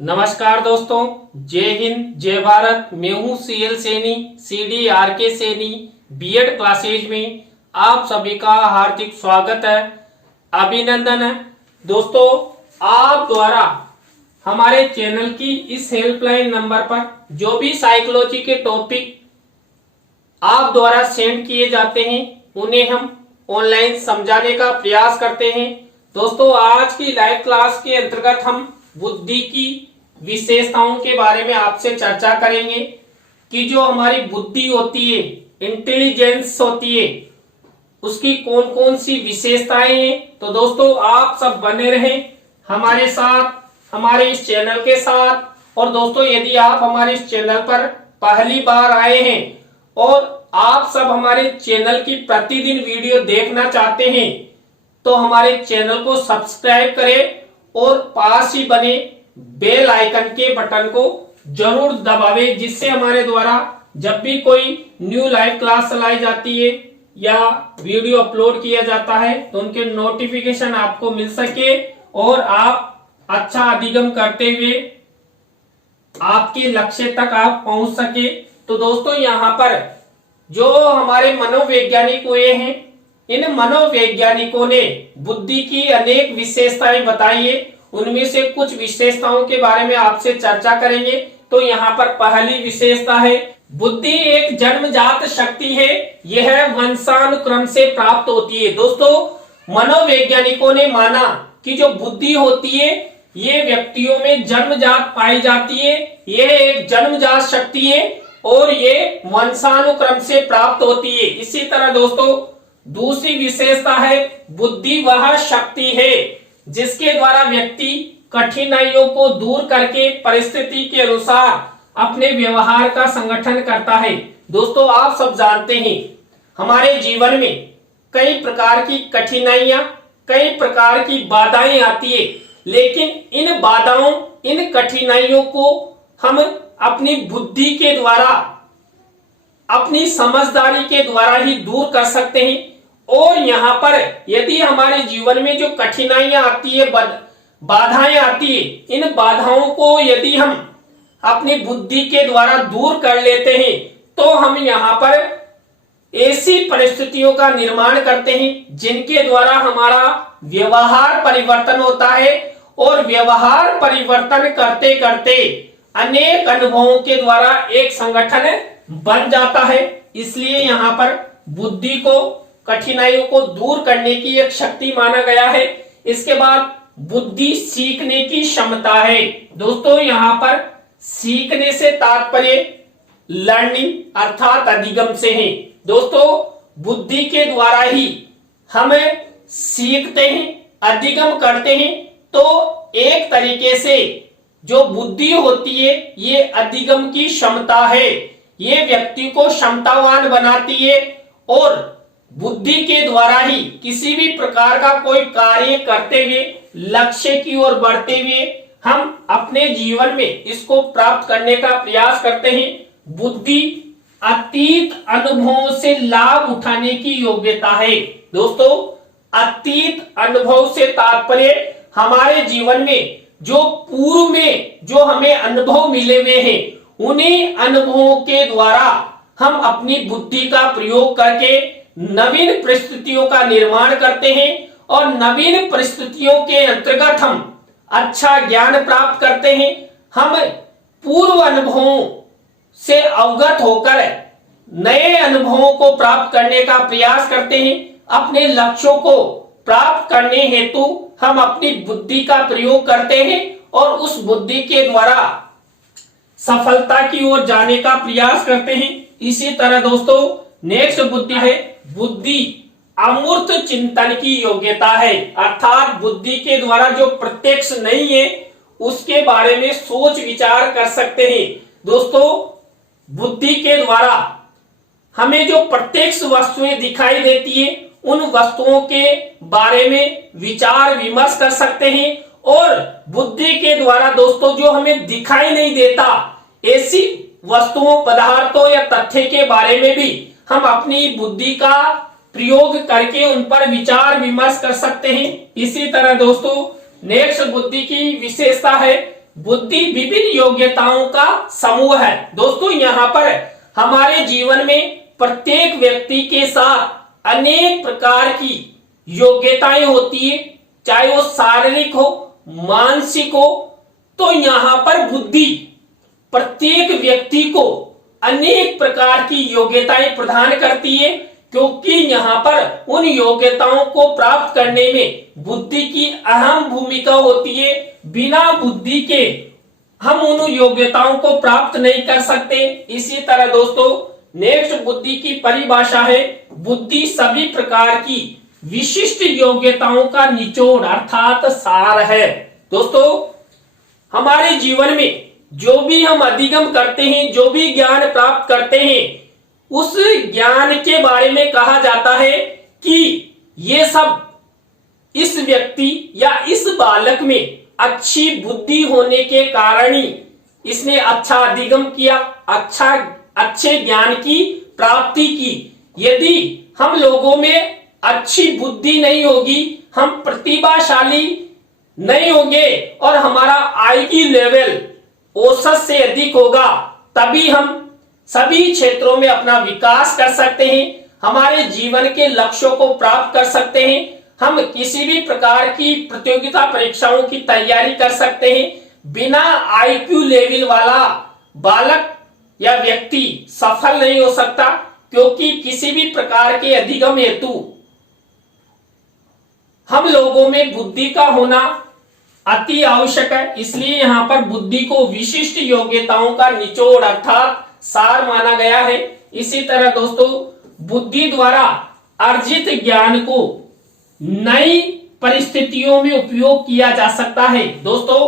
नमस्कार दोस्तों, जय हिंद जय भारत। मैं हूं CL Saini, CD RK Saini BEd classes में आप सभी का हार्दिक स्वागत है, अभिनंदन है। दोस्तों, आप द्वारा हमारे चैनल की इस हेल्पलाइन नंबर पर जो भी साइकोलॉजी के टॉपिक आप द्वारा सेंड किए जाते हैं उन्हें हम ऑनलाइन समझाने का प्रयास करते हैं। दोस्तों, आज की लाइव क्लास के अंतर्गत हम बुद्धि की विशेषताओं के बारे में आपसे चर्चा करेंगे कि जो हमारी बुद्धि होती है, इंटेलिजेंस होती है, उसकी कौन कौन सी विशेषताएं हैं। तो दोस्तों, आप सब बने रहें हमारे साथ, हमारे इस चैनल के साथ। और दोस्तों, यदि आप हमारे इस चैनल पर पहली बार आए हैं और आप सब हमारे चैनल की प्रतिदिन वीडियो देखना चाहते हैं तो हमारे चैनल को सब्सक्राइब करें और पास ही बने बेल आइकन के बटन को जरूर दबावें, जिससे हमारे द्वारा जब भी कोई न्यू लाइव क्लास चलाई जाती है या वीडियो अपलोड किया जाता है तो उनके नोटिफिकेशन आपको मिल सके और आप अच्छा अधिगम करते हुए आपके लक्ष्य तक आप पहुंच सके। तो दोस्तों, यहाँ पर जो हमारे मनोवैज्ञानिक हुए हैं, इन मनोवैज्ञानिकों ने बुद्धि की अनेक विशेषताएं बताई है। उनमें से कुछ विशेषताओं के बारे में आपसे चर्चा करेंगे। तो यहाँ पर पहली विशेषता है, बुद्धि एक जन्मजात शक्ति है, यह वंशानुक्रम से प्राप्त होती है। दोस्तों, मनोवैज्ञानिकों ने माना कि जो बुद्धि होती है ये व्यक्तियों में जन्मजात पाई जाती है, यह एक जन्मजात शक्ति है और ये वंशानुक्रम से प्राप्त होती है। इसी तरह दोस्तों, दूसरी विशेषता है, बुद्धि वह शक्ति है जिसके द्वारा व्यक्ति कठिनाइयों को दूर करके परिस्थिति के अनुसार अपने व्यवहार का संगठन करता है। दोस्तों, आप सब जानते हैं हमारे जीवन में कई प्रकार की कठिनाइयां, कई प्रकार की बाधाएं आती है, लेकिन इन बाधाओं, इन कठिनाइयों को हम अपनी बुद्धि के द्वारा, अपनी समझदारी के द्वारा ही दूर कर सकते हैं। और यहाँ पर यदि हमारे जीवन में जो कठिनाइयां आती है, बाधाएं आती है, इन बाधाओं को यदि हम अपनी बुद्धि के द्वारा दूर कर लेते हैं तो हम यहाँ पर ऐसी परिस्थितियों का निर्माण करते हैं जिनके द्वारा हमारा व्यवहार परिवर्तन होता है और व्यवहार परिवर्तन करते करते अनेक अनुभवों के द्वारा एक संगठन बन जाता है। इसलिए यहाँ पर बुद्धि को, कठिनाइयों को दूर करने की एक शक्ति माना गया है। इसके बाद बुद्धि सीखने की क्षमता है। दोस्तों, यहाँ पर सीखने से तात्पर्य लर्निंग अर्थात अधिगम से है। दोस्तों, बुद्धि के द्वारा ही हम सीखते हैं, अधिगम करते हैं। तो एक तरीके से जो बुद्धि होती है ये अधिगम की क्षमता है, ये व्यक्ति को क्षमतावान बनाती है और बुद्धि के द्वारा ही किसी भी प्रकार का कोई कार्य करते हुए, लक्ष्य की ओर बढ़ते हुए हम अपने जीवन में इसको प्राप्त करने का प्रयास करते हैं। बुद्धि अतीत अनुभवों से लाभ उठाने की योग्यता है। दोस्तों, अतीत अनुभव से तात्पर्य हमारे जीवन में जो पूर्व में जो हमें अनुभव मिले हुए हैं, उन्हीं अनुभवों के द्वारा हम अपनी बुद्धि का प्रयोग करके नवीन परिस्थितियों का निर्माण करते हैं और नवीन परिस्थितियों के अंतर्गत हम अच्छा ज्ञान प्राप्त करते हैं। हम पूर्व अनुभवों से अवगत होकर नए अनुभवों को प्राप्त करने का प्रयास करते हैं। अपने लक्ष्यों को प्राप्त करने हेतु हम अपनी बुद्धि का प्रयोग करते हैं और उस बुद्धि के द्वारा सफलता की ओर जाने का प्रयास करते हैं। इसी तरह दोस्तों, नेक्स्ट बुद्धि है, बुद्धि अमूर्त चिंतन की योग्यता है, अर्थात बुद्धि के द्वारा जो प्रत्यक्ष नहीं है उसके बारे में सोच विचार कर सकते हैं। दोस्तों, बुद्धि के द्वारा हमें जो प्रत्यक्ष वस्तुएं दिखाई देती है उन वस्तुओं के बारे में विचार विमर्श कर सकते हैं और बुद्धि के द्वारा दोस्तों जो हमें दिखाई नहीं देता ऐसी वस्तुओं, पदार्थों या तथ्य के बारे में भी हम अपनी बुद्धि का प्रयोग करके उन पर विचार विमर्श कर सकते हैं। इसी तरह दोस्तों, नेक्स्ट बुद्धि की विशेषता है, बुद्धि विभिन्न योग्यताओं का समूह है। दोस्तों यहाँ पर हमारे जीवन में प्रत्येक व्यक्ति के साथ अनेक प्रकार की योग्यताएं होती है, चाहे वो शारीरिक हो, मानसिक हो। तो यहाँ पर बुद्धि प्रत्येक व्यक्ति को अनेक प्रकार की योग्यताएं प्रदान करती है, क्योंकि यहाँ पर उन योग्यताओं को प्राप्त करने में बुद्धि की अहम भूमिका होती है। बिना बुद्धि के हम उन योग्यताओं को प्राप्त नहीं कर सकते। इसी तरह दोस्तों नेक्स्ट बुद्धि की परिभाषा है, बुद्धि सभी प्रकार की विशिष्ट योग्यताओं का निचोड़ अर्थात सार है। दोस्तों हमारे जीवन में जो भी हम अधिगम करते हैं, जो भी ज्ञान प्राप्त करते हैं, उस ज्ञान के बारे में कहा जाता है कि ये सब इस व्यक्ति या इस बालक में अच्छी बुद्धि होने के कारण ही इसने अच्छा अधिगम किया, अच्छे ज्ञान की प्राप्ति की। यदि हम लोगों में अच्छी बुद्धि नहीं होगी, हम प्रतिभाशाली नहीं होंगे और हमारा आईक्यू लेवल औसत से अधिक होगा, तभी हम सभी क्षेत्रों में अपना विकास कर सकते हैं, हमारे जीवन के लक्ष्यों को प्राप्त कर सकते हैं, हम किसी भी प्रकार की प्रतियोगिता परीक्षाओं की तैयारी कर सकते हैं। बिना आईक्यू लेवल वाला बालक या व्यक्ति सफल नहीं हो सकता, क्योंकि किसी भी प्रकार के अधिगम हेतु हम लोगों में बुद्धि का होना अति आवश्यक है। इसलिए यहाँ पर बुद्धि को विशिष्ट योग्यताओं का निचोड़ अर्थात सार माना गया है। इसी तरह दोस्तों बुद्धि द्वारा अर्जित ज्ञान को नई परिस्थितियों में उपयोग किया जा सकता है। दोस्तों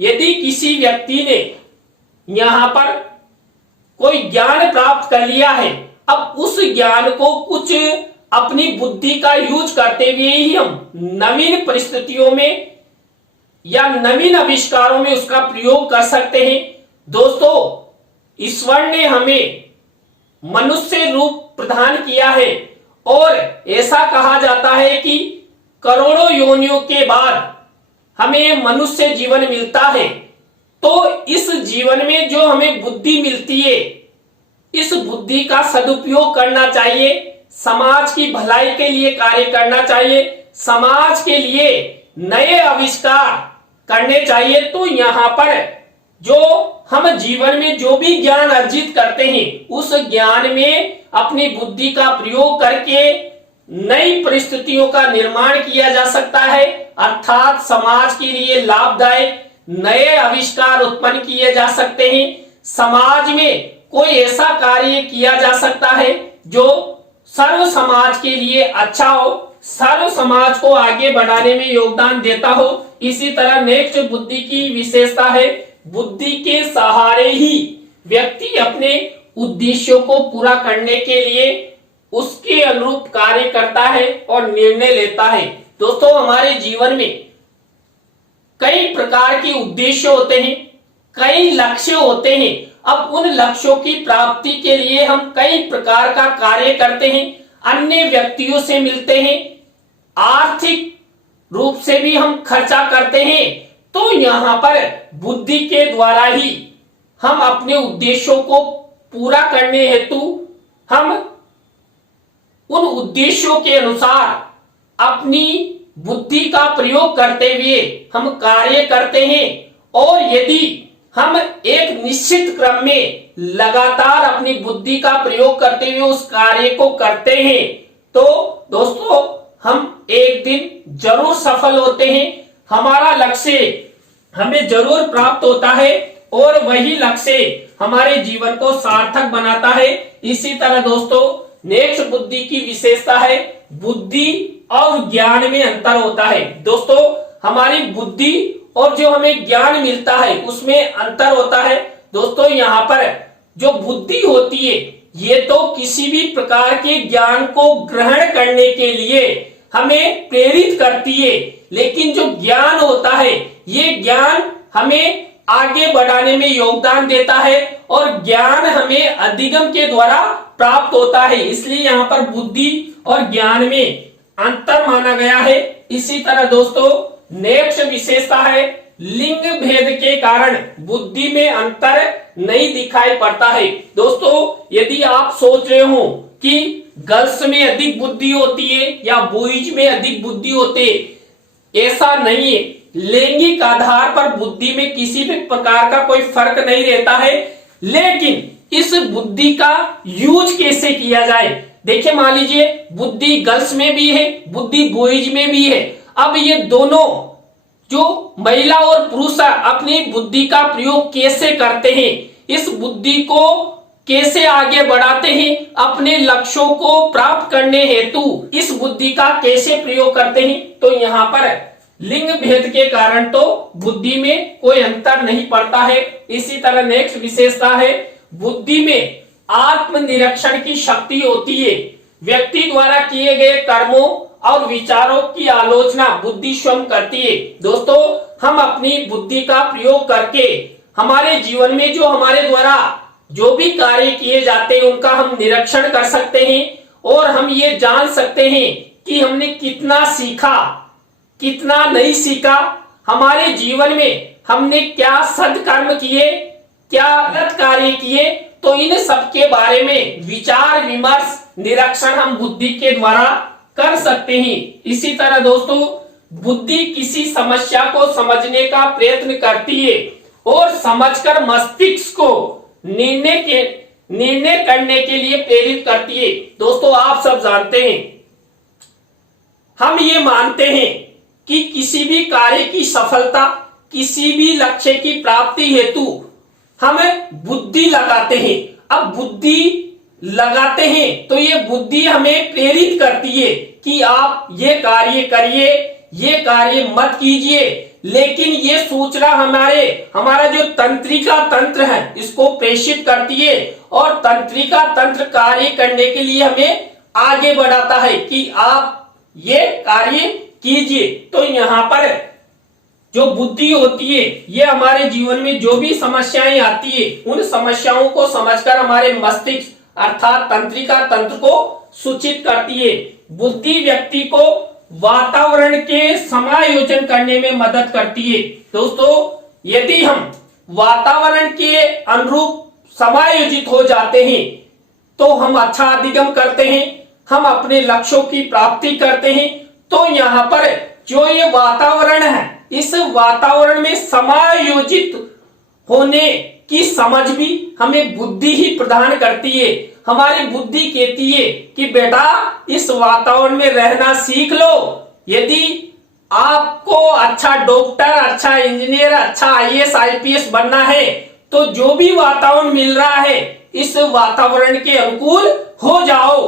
यदि किसी व्यक्ति ने यहाँ पर कोई ज्ञान प्राप्त कर लिया है, अब उस ज्ञान को कुछ अपनी बुद्धि का यूज करते हुए ही हम नवीन परिस्थितियों में या नवीन आविष्कारों में उसका प्रयोग कर सकते हैं। दोस्तों ईश्वर ने हमें मनुष्य रूप प्रदान किया है और ऐसा कहा जाता है कि करोड़ों योनियों के बाद हमें मनुष्य जीवन मिलता है। तो इस जीवन में जो हमें बुद्धि मिलती है, इस बुद्धि का सदुपयोग करना चाहिए, समाज की भलाई के लिए कार्य करना चाहिए, समाज के लिए नए आविष्कार करने चाहिए। तो यहाँ पर जो हम जीवन में जो भी ज्ञान अर्जित करते हैं, उस ज्ञान में अपनी बुद्धि का प्रयोग करके नई परिस्थितियों का निर्माण किया जा सकता है, अर्थात समाज के लिए लाभदायक नए आविष्कार उत्पन्न किए जा सकते हैं। समाज में कोई ऐसा कार्य किया जा सकता है जो सर्व समाज के लिए अच्छा हो, सर्व समाज को आगे बढ़ाने में योगदान देता हो। इसी तरह नेक्स्ट बुद्धि की विशेषता है, बुद्धि के सहारे ही व्यक्ति अपने उद्देश्यों को पूरा करने के लिए उसके अनुरूप कार्य करता है और निर्णय लेता है। दोस्तों हमारे जीवन में कई प्रकार के उद्देश्य होते हैं, कई लक्ष्य होते हैं। अब उन लक्ष्यों की प्राप्ति के लिए हम कई प्रकार का कार्य करते हैं, अन्य व्यक्तियों से मिलते हैं, आर्थिक रूप से भी हम खर्चा करते हैं। तो यहाँ पर बुद्धि के द्वारा ही हम अपने उद्देश्यों को पूरा करने हेतु हम उन उद्देश्यों के अनुसार अपनी बुद्धि का प्रयोग करते हुए हम कार्य करते हैं। और यदि हम एक निश्चित क्रम में लगातार अपनी बुद्धि का प्रयोग करते हुए उस कार्य को करते हैं, तो दोस्तों हम एक दिन जरूर सफल होते हैं, हमारा लक्ष्य हमें जरूर प्राप्त होता है और वही लक्ष्य हमारे जीवन को सार्थक बनाता है। इसी तरह दोस्तों नेक्स्ट बुद्धि की विशेषता है, बुद्धि और ज्ञान में अंतर होता है। दोस्तों हमारी बुद्धि और जो हमें ज्ञान मिलता है उसमें अंतर होता है। दोस्तों यहाँ पर जो बुद्धि होती है ये तो किसी भी प्रकार के ज्ञान को ग्रहण करने के लिए हमें प्रेरित करती है, लेकिन जो ज्ञान होता है ये ज्ञान हमें आगे बढ़ाने में योगदान देता है और ज्ञान हमें अधिगम के द्वारा प्राप्त होता है। इसलिए यहाँ पर बुद्धि और ज्ञान में अंतर माना गया है। इसी तरह दोस्तों नेक्स्ट विशेषता है, लिंग भेद के के कारण बुद्धि में अंतर नहीं दिखाई पड़ता है। दोस्तों, यदि आप सोच रहे हो कि गर्ल्स में अधिक बुद्धि होती है या बॉयज में अधिक बुद्धि होती है, ऐसा नहीं है। लैंगिक आधार पर बुद्धि में किसी भी प्रकार का कोई फर्क नहीं रहता है, लेकिन इस बुद्धि का यूज कैसे किया जाए। देखिए, मान लीजिए बुद्धि गर्ल्स में भी है, बुद्धि बॉयज में भी है। अब ये दोनों जो महिला और पुरुष अपनी बुद्धि का प्रयोग कैसे करते हैं, इस बुद्धि को कैसे आगे बढ़ाते हैं, अपने लक्ष्यों को प्राप्त करने हेतु इस बुद्धि का कैसे प्रयोग करते हैं, तो यहाँ पर लिंग भेद के कारण तो बुद्धि में कोई अंतर नहीं पड़ता है। इसी तरह नेक्स्ट विशेषता है, बुद्धि में आत्मनिरीक्षण की शक्ति होती है। व्यक्ति द्वारा किए गए कर्मों और विचारों की आलोचना बुद्धि स्वयं करती है। दोस्तों, हम अपनी बुद्धि का प्रयोग करके हमारे जीवन में जो हमारे द्वारा जो भी कार्य किए जाते हैं उनका हम निरीक्षण कर सकते हैं और हम ये जान सकते हैं कि हमने कितना सीखा, कितना नहीं सीखा, हमारे जीवन में हमने क्या सद्कर्म किए, क्या गलत कार्य किए। तो इन सब के बारे में विचार विमर्श निरीक्षण हम बुद्धि के द्वारा कर सकते हैं। इसी तरह दोस्तों, बुद्धि किसी समस्या को समझने का प्रयत्न करती है और समझकर मस्तिष्क को निर्णय करने के लिए प्रेरित करती है। दोस्तों, आप सब जानते हैं, हम ये मानते हैं कि किसी भी कार्य की सफलता, किसी भी लक्ष्य की प्राप्ति हेतु हम बुद्धि लगाते हैं। अब बुद्धि लगाते हैं तो ये बुद्धि हमें प्रेरित करती है कि आप ये कार्य करिए, ये कार्य मत कीजिए। लेकिन ये सूचना हमारा जो तंत्रिका तंत्र है इसको प्रेषित करती है और तंत्रिका तंत्र कार्य करने के लिए हमें आगे बढ़ाता है कि आप ये कार्य कीजिए। तो यहाँ पर जो बुद्धि होती है ये हमारे जीवन में जो भी समस्याएं आती है उन समस्याओं को समझकर हमारे मस्तिष्क अर्थात तंत्रिका तंत्र को सूचित करती है। बुद्धि व्यक्ति को वातावरण के समायोजन करने में मदद करती है। दोस्तों, यदि हम वातावरण के अनुरूप समायोजित हो जाते हैं तो हम अच्छा अधिगम करते हैं, हम अपने लक्ष्यों की प्राप्ति करते हैं। तो यहाँ पर जो ये वातावरण है, इस वातावरण में समायोजित होने की समझ भी हमें बुद्धि ही प्रदान करती है। हमारी बुद्धि कहती है कि बेटा इस वातावरण में रहना सीख लो। यदि आपको अच्छा डॉक्टर, अच्छा इंजीनियर, अच्छा आईएएस आईपीएस बनना है तो जो भी वातावरण मिल रहा है इस वातावरण के अनुकूल हो जाओ,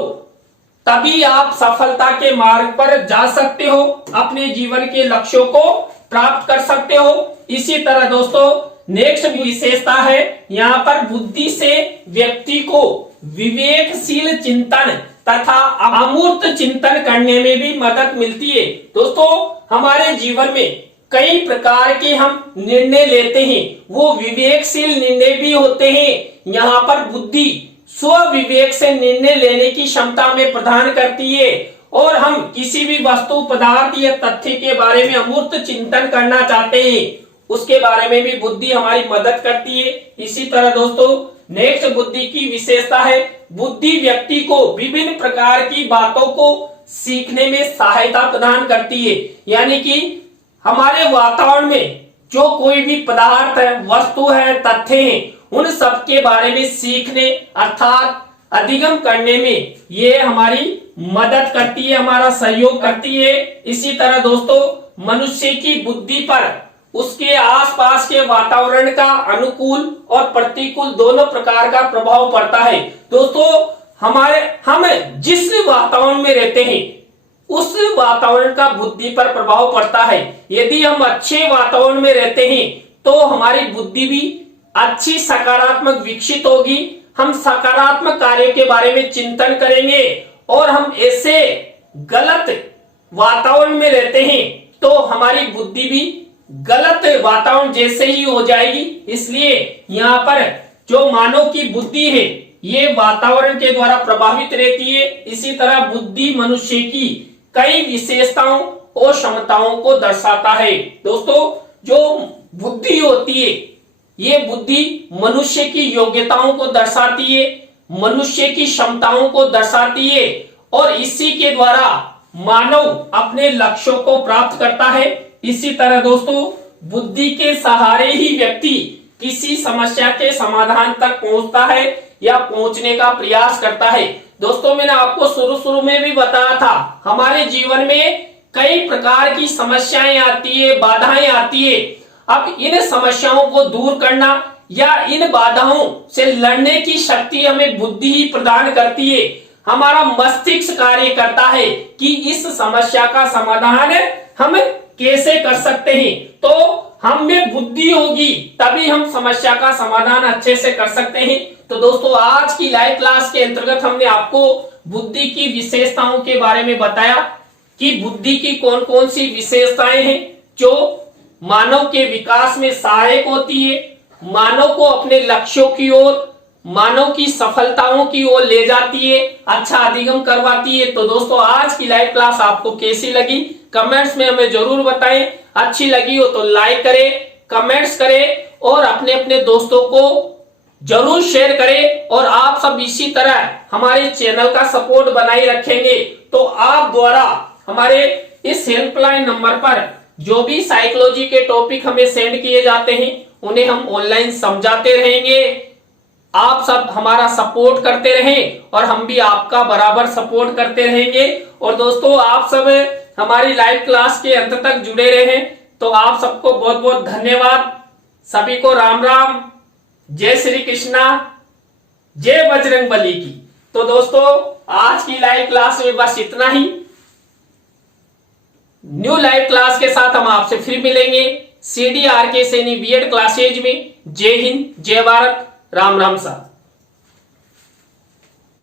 तभी आप सफलता के मार्ग पर जा सकते हो, अपने जीवन के लक्ष्यों को प्राप्त कर सकते हो। इसी तरह दोस्तों, नेक्स्ट विशेषता है, यहाँ पर बुद्धि से व्यक्ति को विवेकशील चिंतन तथा अमूर्त चिंतन करने में भी मदद मिलती है। दोस्तों, हमारे जीवन में कई प्रकार के हम निर्णय लेते हैं, वो विवेकशील निर्णय भी होते हैं। यहाँ पर बुद्धि स्व विवेक से निर्णय लेने की क्षमता में प्रदान करती है और हम किसी भी वस्तु, पदार्थ या तथ्य के बारे में अमूर्त चिंतन करना चाहते हैं, उसके बारे में भी बुद्धि हमारी मदद करती है। इसी तरह दोस्तों, नेक्स्ट बुद्धि की विशेषता है, बुद्धि व्यक्ति को विभिन्न प्रकार की बातों को सीखने में सहायता प्रदान करती है। यानी कि हमारे वातावरण में जो कोई भी पदार्थ है, वस्तु है, तथ्य हैं, उन सब के बारे में सीखने अर्थात अधिगम करने में ये हमारी मदद करती है, हमारा सहयोग करती है। इसी तरह दोस्तों, मनुष्य की बुद्धि पर उसके आसपास के वातावरण का अनुकूल और प्रतिकूल दोनों प्रकार का प्रभाव पड़ता है। दोस्तों, हम जिस वातावरण में रहते हैं उस वातावरण का बुद्धि पर प्रभाव पड़ता है। यदि हम अच्छे वातावरण में रहते हैं तो हमारी बुद्धि भी अच्छी सकारात्मक विकसित होगी, हम सकारात्मक कार्य के बारे में चिंतन करेंगे। और हम ऐसे गलत वातावरण में रहते हैं तो हमारी बुद्धि भी गलत वातावरण जैसे ही हो जाएगी। इसलिए यहाँ पर जो मानव की बुद्धि है ये वातावरण के द्वारा प्रभावित रहती है। इसी तरह बुद्धि मनुष्य की कई विशेषताओं और क्षमताओं को दर्शाता है। दोस्तों, जो बुद्धि होती है, ये बुद्धि मनुष्य की योग्यताओं को दर्शाती है, मनुष्य की क्षमताओं को दर्शाती है और इसी के द्वारा मानव अपने लक्ष्यों को प्राप्त करता है। इसी तरह दोस्तों बुद्धि के सहारे ही व्यक्ति किसी समस्या के समाधान तक पहुंचता है या पहुंचने का प्रयास करता है। दोस्तों मैंने आपको शुरू में भी बताया था, हमारे जीवन में कई प्रकार की समस्याएं आती है, बाधाएं आती है। अब इन समस्याओं को दूर करना या इन बाधाओं से लड़ने की शक्ति हमें बुद्धि ही प्रदान करती है। हमारा मस्तिष्क कार्य करता है कि इस समस्या का समाधान हम कैसे कर सकते हैं। तो हम में बुद्धि होगी तभी हम समस्या का समाधान अच्छे से कर सकते हैं। तो दोस्तों आज की लाइव क्लास के अंतर्गत हमने आपको बुद्धि की विशेषताओं के बारे में बताया कि बुद्धि की कौन कौन सी विशेषताएं हैं जो मानव के विकास में सहायक होती है, मानव को अपने लक्ष्यों की ओर, मानव की सफलताओं की ओर ले जाती है, अच्छा अधिगम करवाती है। तो दोस्तों आज की लाइव क्लास आपको कैसी लगी कमेंट्स में हमें जरूर बताएं। अच्छी लगी हो तो लाइक करें, कमेंट्स करें और अपने अपने दोस्तों को जरूर शेयर करें। और आप सब इसी तरह हमारे चैनल का सपोर्ट बनाए रखेंगे तो आप द्वारा हमारे इस हेल्पलाइन नंबर पर जो भी साइकोलॉजी के टॉपिक हमें सेंड किए जाते हैं उन्हें हम ऑनलाइन समझाते रहेंगे। आप सब हमारा सपोर्ट करते रहें और हम भी आपका बराबर सपोर्ट करते रहेंगे। और दोस्तों आप सब हमारी लाइव क्लास के अंत तक जुड़े रहे। तो आप सबको बहुत बहुत धन्यवाद। सभी को राम राम, जय श्री कृष्णा, जय बजरंगबली की। तो दोस्तों आज की लाइव क्लास में बस इतना ही। न्यू लाइव क्लास के साथ हम आपसे फिर मिलेंगे CDRK सैनी बीएड क्लासेज में। जय हिंद, जय भारत, राम राम साहब।